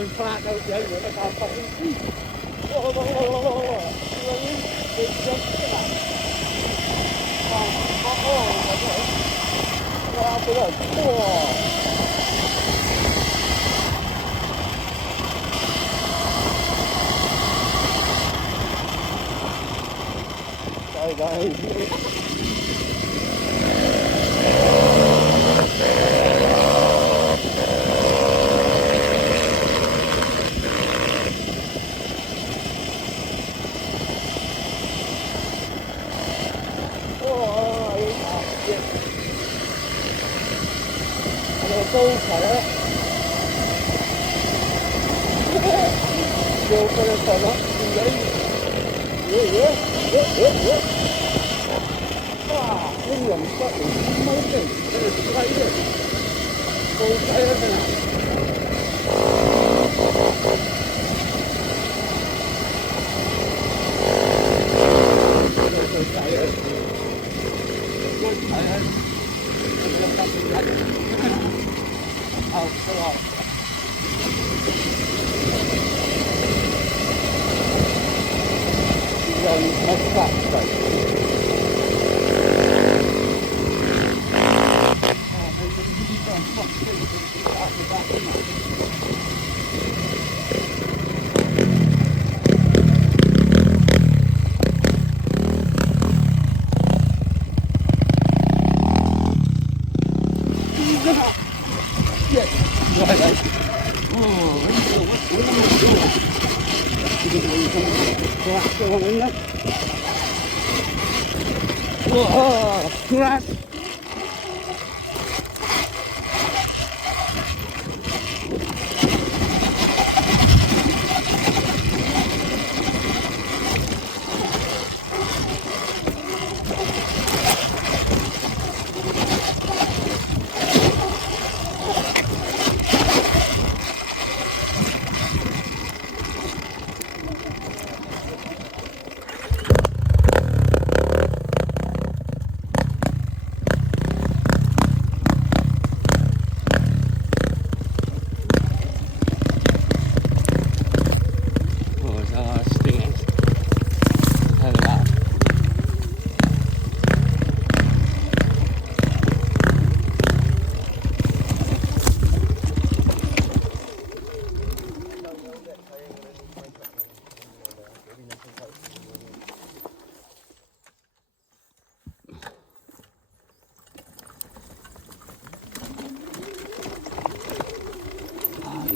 going flat out the other, I can't fucking see. You know what I mean? Big jump to that. What happened? Sorry guys. Go phải đó. Vô cái phần đó, đấy. Cái nguồn có mấy cái cái đấy. Cô cái đó nào. Oh, so on. Much faster. Whoa, crash.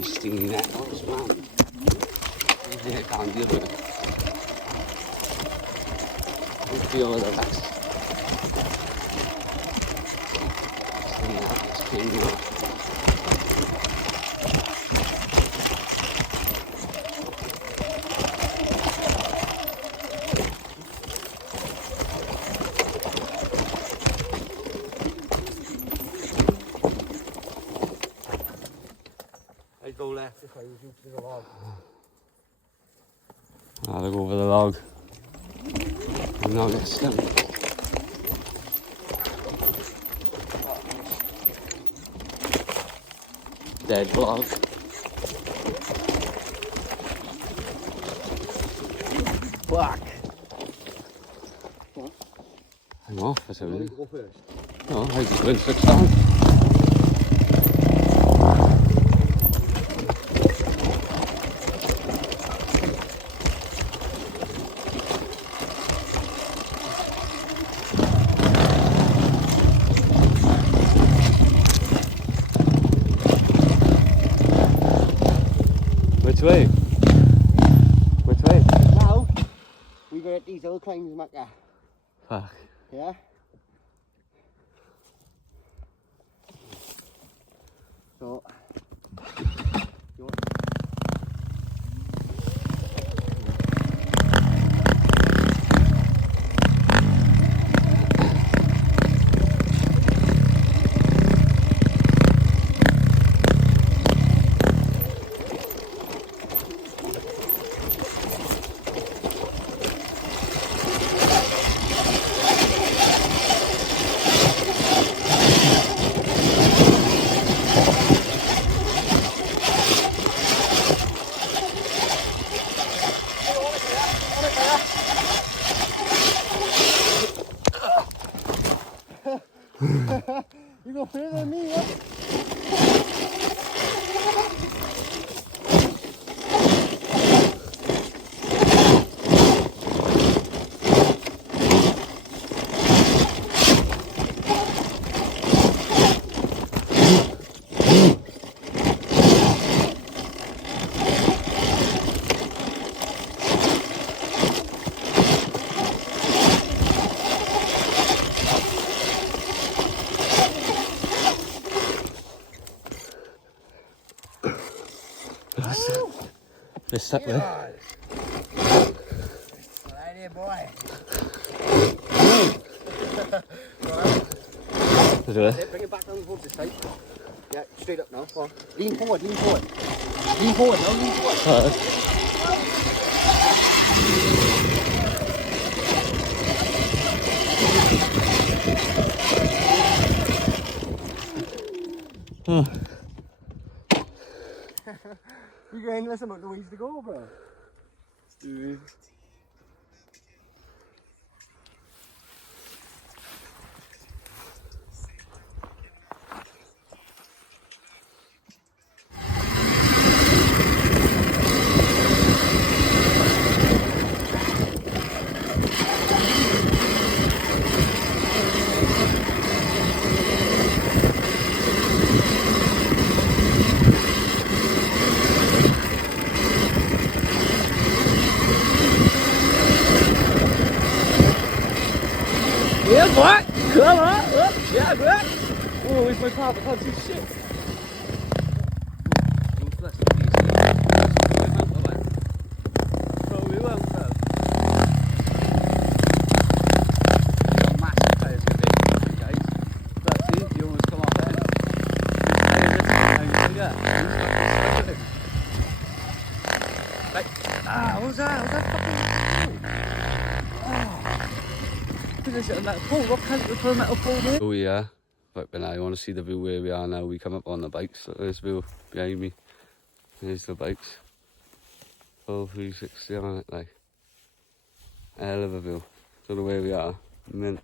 Stinging nettles, man. Yeah, I can't deal with it. I feel the rest. Stinging nettles came up. I'd go left if I was you to the log. I'll go over the log. I'm not this thing. Dead log. Fuck. What? I'm off for some reason. Go first. No, I just went sit down. Which way? Which way? Now, we go at these hill climbs, Macca. Fuck. Yeah? So, you want... You go further than me, what? Just stuck there. Right here, boy. Is it? Bring it back down towards the side. Yeah, straight up now. Come on. Lean forward, lean forward. Lean forward, now lean forward. You're going less about the ways to go, bro. Dude. Yeah, boy! Come on! Up. Yeah, boy! Oh, where's my pop? I can't see shit. Probably won't, bro. You've got massive players going to be, guys. But see, you almost come off there. Like, what was that? Was that fucking metal pole? What kind of a metal pole there? Oh yeah, but when I want to see the view where we are now, we come up on the bikes. Look at this view behind me. There's the bikes. Full 360 on it, like. Hell of a view. Don't know where we are. Mint.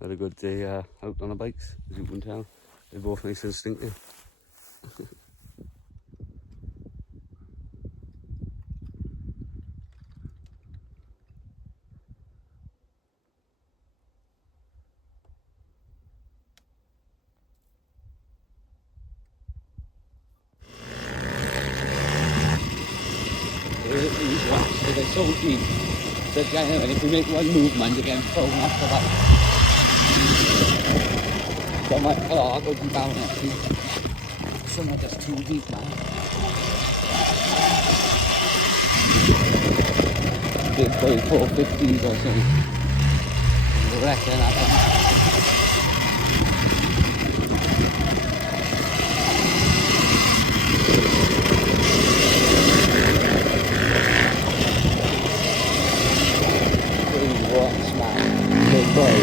Had a good day out on the bikes, as you can tell. They're both nice and stinky. These rocks, they're so deep. That and if we make one movement, they get thrown off the back. So I'm like, oh, I'll go down actually. Some are just too deep, man. Big boy 450s or something. I reckon that one. Rocks, man. Big boy.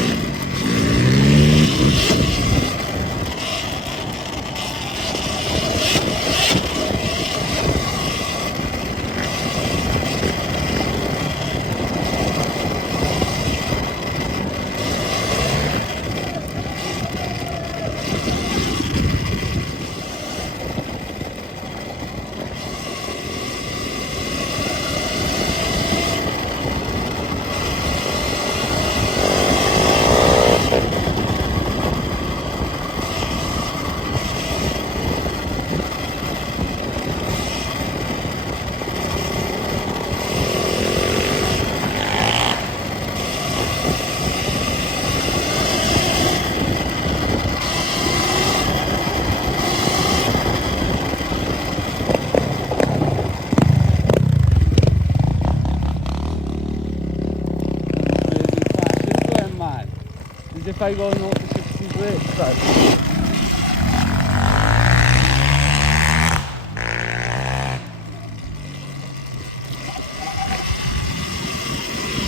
If I go north to 60 brakes, right?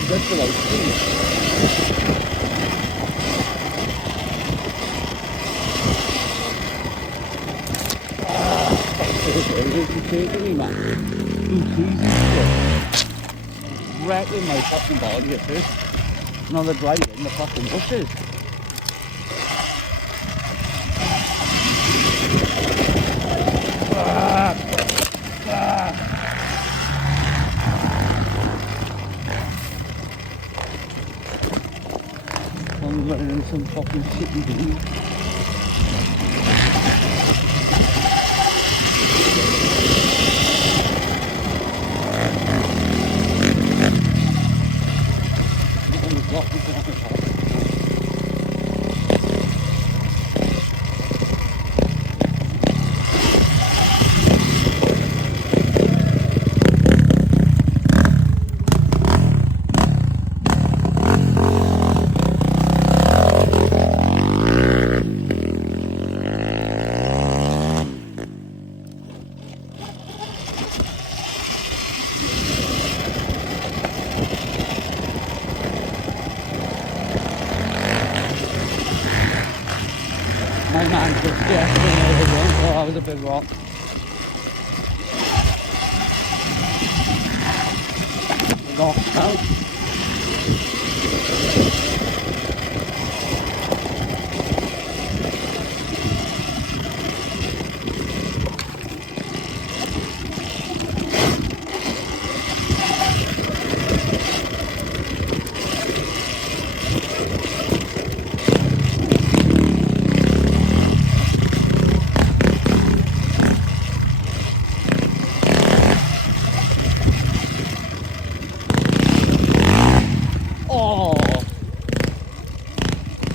That's what I see. It's taking me, man. Wrecking my fucking body at first. Now they're driving the fucking bushes. I'm running in some fucking city, dude. My man just oh, that was a big rock. The rock's out. Oh!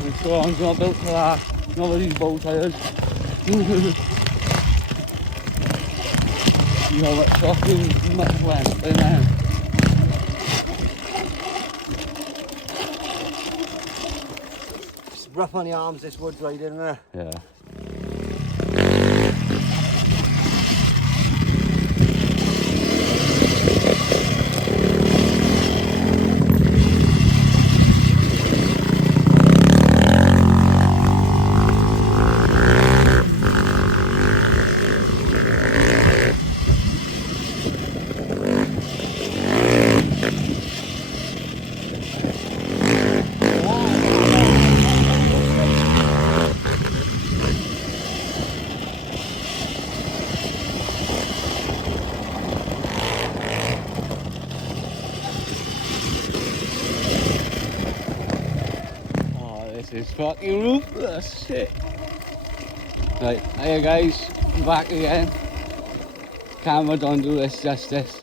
My Surron's not built for that. Not with these bow tyres. You know what fucking much length in there. It's rough on the arms, this wood's right in there. Yeah. This is fucking ruthless shit. Right, hiya guys, I'm back again. Camera don't do this justice.